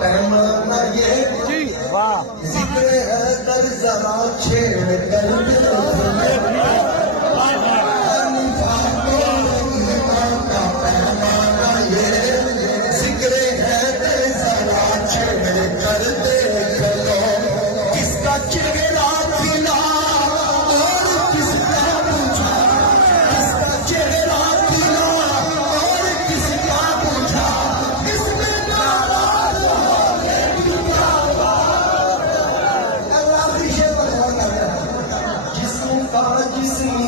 पैमाना ये जी वाह जिक्र है कर जरा छेड़ कर पैमाना ये जिक्र है कर जरा छेड़ कर देख लो किसका चेहरा खिला और किसका पूछा किसका चेहरा खिला और किसका पूछा किसमें नाराज होने की क्या बात अल्लाह की शेर जिसका जिसकी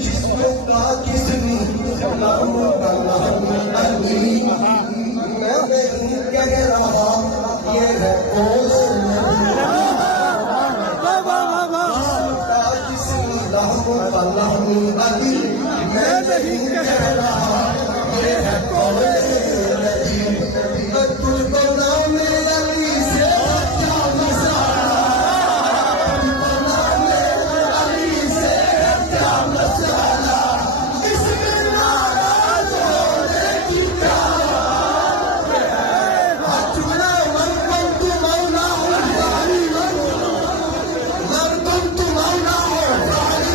जिसको का जिसनी मैं नहीं कह रहा ये है मैं नहीं कह रहा ये है तुझको नाम अली से क्या मसाला तुझको नाम अली से क्या मसाला इसमें नाराज होने की क्या चुना मन तुम मौला हो मन तुम मौला हो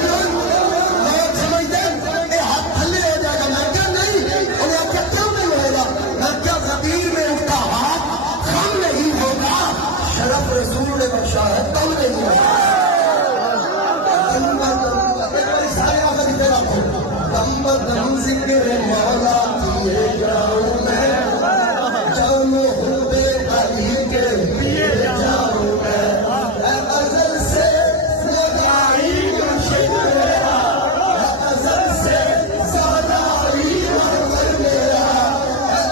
लोग समझते हाथ थल्ले हो जाएगा मैं क्या नहीं और आपका क्यों नहीं होगा मैं क्या फकीर में उसका हाथ कम नहीं होगा शरफ रसूल ने बख्शा है कम नहीं होगा दम जिक्र मौला किए जाऊं मैं जानो हुए अली के लिए जाऊं मैं अज़ल से सदाई मुर्शिद मेरा अज़ल से सदाई मुर्शिद मेरा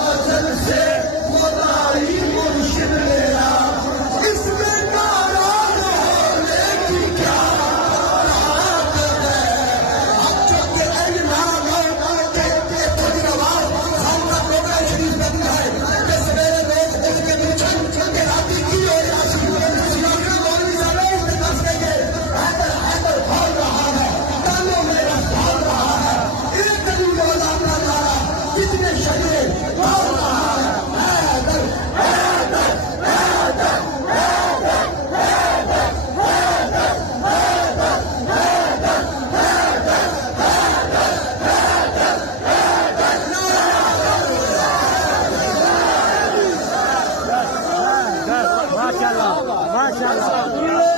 अज़ल से सदाई मुर्शिद मेरा इसमें नाराज होने की क्या बात है अब जो के इल्हाम है के थोड़ी आवाज हम का प्रोग्राम शरीफ में है कि सवेरे लोग उसके पीछे के राती की हो यासीन मौलवी साहब इसमें दस देंगे हैदर भाग रहा है कानों मेरा भाग रहा है एक कभी मौला अपना नारा कितने शरीर भाग रहा है हैदर हैदर हैदर माशाल्लाह माशाल्लाह